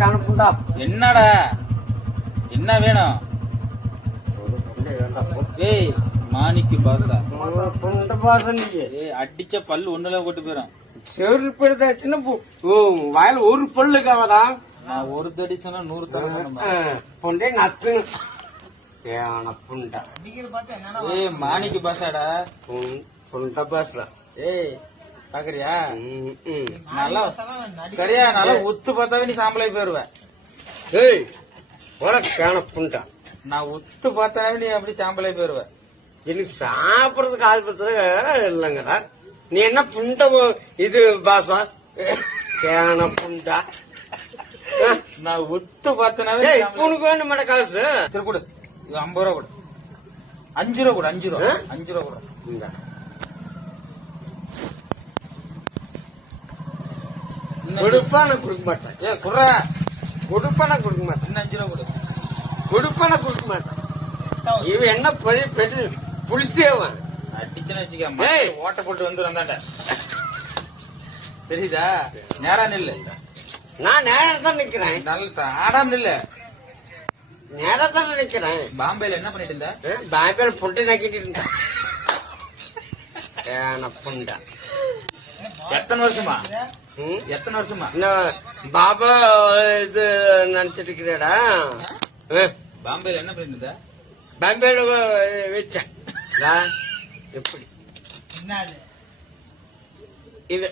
கணக்குண்டா. என்னடா என்ன வேணும்? ஏய் மாணிக்கு பாசா புண்ட பாசம் நீ அடிச்ச பல்லு ஒண்ணுல போட்டு போயிடும். செருப்பு சின்ன வயல் ஒரு பல்லுக்காவதா. நான் ஒரு தடி சொன்னா 100 தடவை புண்டே நத்து புண்டா. ஏய் மாணிக்கு பாசாடா புண்ட பாசா. ஏய் பாக்குறியா? நல்லா சரியா நல்லா உத்து பார்த்தாவே நீ சாம்பலை போயிருவ. ஏய் உனக்கான புண்டா. நான் உத்து பார்த்தாவே நீ அப்படி சாம்பலை போயிருவ. எனக்கு சாப்பிடறதுக்கு ஆஸ்பத்திரி இல்லைங்கடா. நீ என்ன புண்ட இது பாசா கேன புண்டா. நான் உத்து பார்த்தனாவே உனக்கு வேணும் மேடம் காசு. சரி கொடு, இது 50 ரூபா கொடு. 5 ரூபா கொடு. 5 ரூபா 5 ரூபா கொடு. கொடுப்பான கொடுக்க மாட்டேன். ஏ குர்ரா கொடுப்பான கொடுக்க மாட்டேன். இன்னும் 5 ரூபா கொடு. கொடுப்பான கொடுக்க மாட்டேன். இவன் என்ன பெரிய பெரிய புளித்தேவன். அடிச்சுன்னு வச்சுக்க ஓட்ட போட்டு வந்து வந்தாண்ட தெரியுதா? நேரா நில்லு. நான் நேரம் தான் நிக்கிறேன். நல்ல ஆடாம நில்லு. நேரம் தான் நிக்கிறேன். பாம்பேல என்ன பண்ணிட்டு இருந்தா? பாம்பேல புண்டை நக்கிட்டு இருந்தா. புண்டா எத்தனை வருஷமா? எத்தனை வருஷமா? பாபா இது நினைச்சிட்டு இருக்கிறடா. பாம்பேல என்ன பண்ணிட்டு இருந்தா? பாம்பேல வச்சேன். எப்படி இது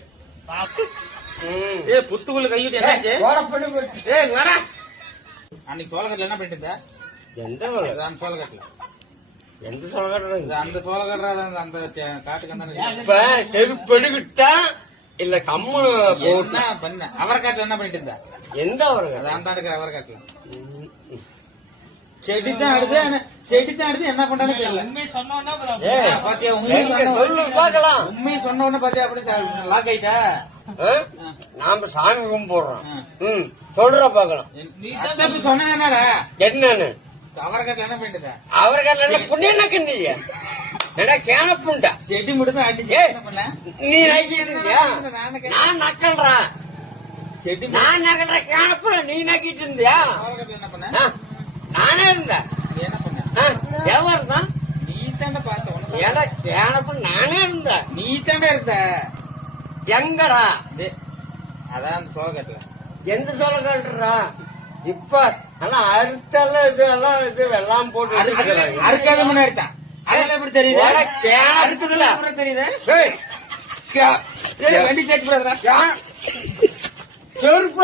புத்துக்குள்ள கையிட்டு என்னாச்சு? வர அன்னைக்கு சோளக்காட்டுல என்ன பண்ணிட்டு இருந்தா? எந்த அந்த சோளக்காட்டுல எந்த சோளக்காட்டு? அந்த சோளக்காட்டுற அந்த காட்டுக்கு அந்த இப்ப செருப்படுகிட்டா இல்ல கம்மு என்ன பண்ண? அவரைக்காட்டுல என்ன பண்ணிட்டு இருந்தா? எந்த அவரை? அந்த இருக்கிற அவரைக்காட்டுல செடி தான் அடுத்து செடி தான் அடுத்து என்ன பண்றான்னு தெரியல. பாத்தியா உண்மையை சொன்ன உடனே பாத்தியா அப்படி லாக் ஆயிட்டா? நாம சாமி கும்பிடுறோம். சொல்ற பாக்கலாம் சொன்ன என்னடா என்னன்னு? அவரைக்காட்டுல என்ன பண்ணிட்டு? அவரைக்காட்டுல புண்ணிய நக்கிண்டியா? ஏடா கேன புண்டா செடி மட்டும் அடிச்சு என்ன பண்ண? நீ நக்கிட்டு இருந்தியா? நான் நக்கல்றா. செடி நான் நக்கல்ற கேன புண்ட நீ நக்கிட்டு இருந்தியா? என்ன பண்ண? நானே இருந்தேன். என்ன பண்ண? எவர் தான் நீ தாண்ட பார்த்த. ஏடா கேன புண்ட நானே இருந்தேன். நீ தாண்ட இருந்த எங்கடா? அதான் அந்த சோளக்காட்டுல. எந்த சோளக்காட்டுறா? இப்ப எல்லாம் அறுத்தெல்லாம் இது எல்லாம் இது எல்லாம் போட்டு அறுக்காத முன்னாடி எடுத்தான். அதெல்லாம் எப்படி தெரியுது? அறுத்ததுல தெரியுது. செருப்பு